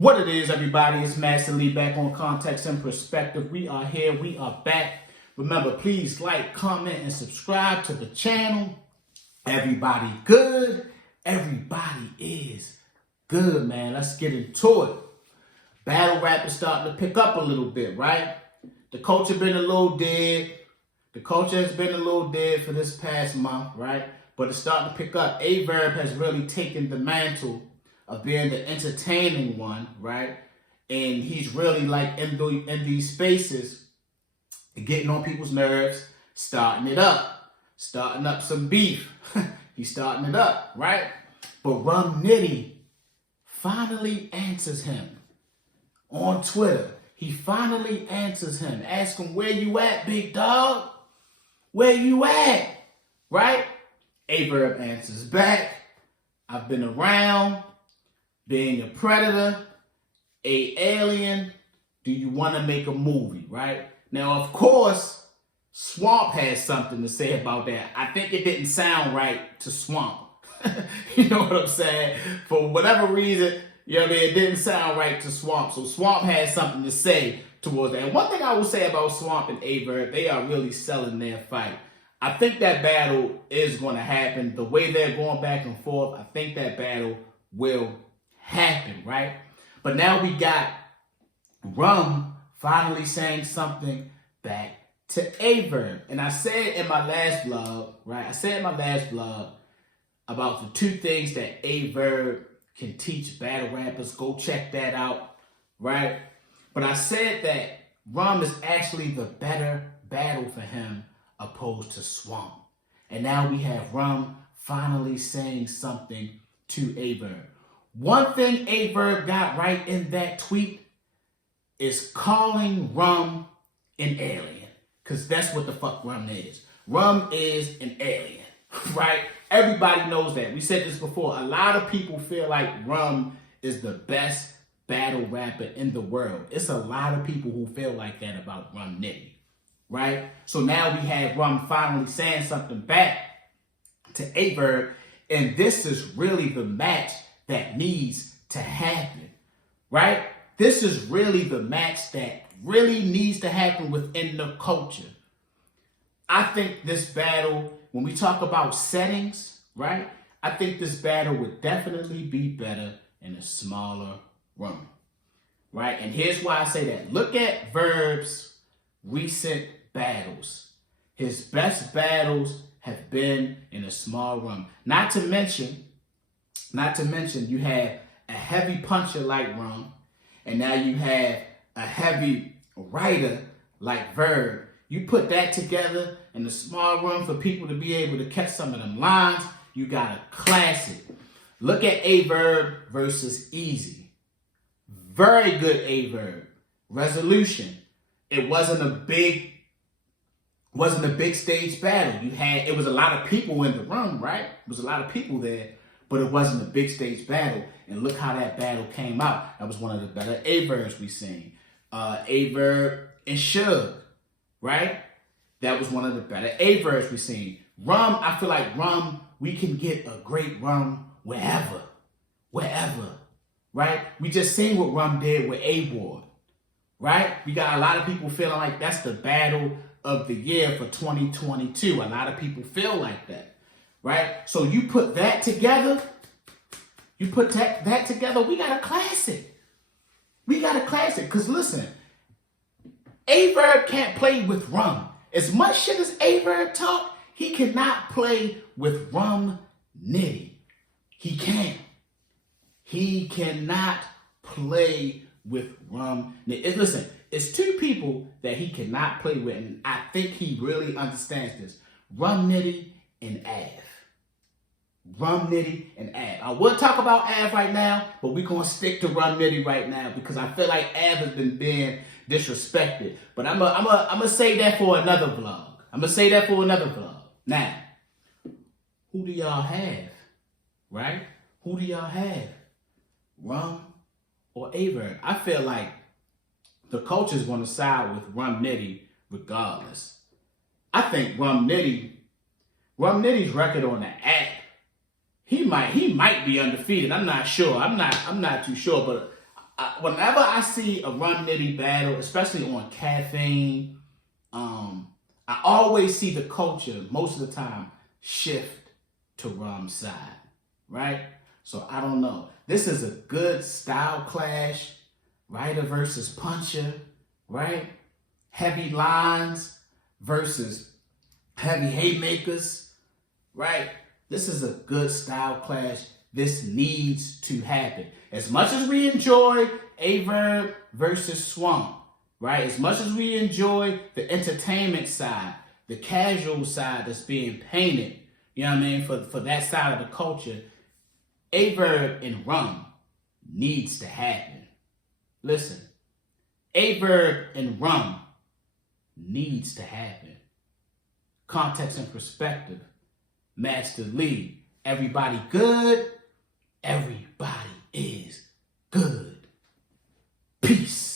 What it is, everybody, it's Master Lee back on Context and Perspective. We are here, we are back. Remember, please like, comment, and subscribe to the channel. Everybody good? Everybody is good, man. Let's get into it. Battle rap is starting to pick up a little bit, right? The culture been a little dead. The culture has been a little dead for this past month, right? But it's starting to pick up. Verb has really taken the mantle of being the entertaining one, right? And he's really like in these spaces, getting on people's nerves, starting up some beef. He's starting it up, right? But Nitty finally answers him on Twitter. He finally answers him, asks him, "Where you at, big dog? Where you at?" Right? Verb answers back, "I've been around, being a predator, a alien. Do you want to make a movie?" Right? Now, of course, Swamp has something to say about that. I think it didn't sound right to Swamp. You know what I'm saying? For whatever reason, you know what I mean, it didn't sound right to Swamp. So Swamp has something to say towards that. And one thing I will say about Swamp and Verb, they are really selling their fight. I think that battle is going to happen. The way they're going back and forth, I think that battle will happen, right? But now we got Rum finally saying something back to Verb. And I said in my last vlog, right? I said in my last vlog about the two things that Verb can teach battle rappers. Go check that out, right? But I said that Rum is actually the better battle for him opposed to Swamp. And now we have Rum finally saying something to Verb. One thing Verb got right in that tweet is calling Rum an alien. Because that's what the fuck Rum is. Rum is an alien, right? Everybody knows that. We said this before. A lot of people feel like Rum is the best battle rapper in the world. It's a lot of people who feel like that about Rum Nitty, right? So now we have Rum finally saying something back to Verb, and this is really the match that needs to happen, right? This is really the match that really needs to happen within the culture. I think this battle, when we talk about settings, right? I think this battle would definitely be better in a smaller room, right? And here's why I say that. Look at Verb's recent battles. His best battles have been in a small room. Not to mention, you have a heavy puncher like Rum, and now you have a heavy writer like Verb. You put that together in a small room for people to be able to catch some of them lines, you got a classic. Look at Verb versus Easy. Very good Verb. Resolution. It wasn't a big stage battle. It was a lot of people in the room, right? It was a lot of people there, but it wasn't a big stage battle. And look how that battle came out. That was one of the better Verbs we've seen. Verb and Suge, right? That was one of the better Verbs we've seen. Rum, I feel like Rum, we can get a great Rum wherever, right? We just seen what Rum did with A-Ward, right? We got a lot of people feeling like that's the battle of the year for 2022. A lot of people feel like that, right? So you put that together, we got a classic. We got a classic. Because listen, Verb can't play with Rum. As much shit as Verb talk, he cannot play with Rum Nitty. He can't. He cannot play with Rum Nitty. Listen, it's two people that he cannot play with, and I think he really understands this. Rum Nitty and Av. Rum Nitty and Av. I will talk about Av right now, but we're going to stick to Rum Nitty right now because I feel like Av has been being disrespected. But I'm gonna say that for another vlog. Now, who do y'all have? Right? Who do y'all have? Rum or Verb? I feel like the culture's gonna side with Rum Nitty regardless. I think Rum Nitty's record on the app, he might be undefeated. I'm not sure. I'm not too sure, but whenever I see a Run Nitty battle, especially on caffeine, I always see the culture most of the time shift to Rum's side, right? So I don't know. This is a good style clash, writer versus puncher, right? Heavy lines versus heavy haymakers, right? This is a good style clash. This needs to happen. As much as we enjoy a Verb versus Swamp, right? As much as we enjoy the entertainment side, the casual side that's being painted, you know what I mean, for that side of the culture, a Verb and Rum needs to happen. Listen, a Verb and Rum needs to happen. Context and perspective. Master Lee. Everybody good? Everybody is good. Peace.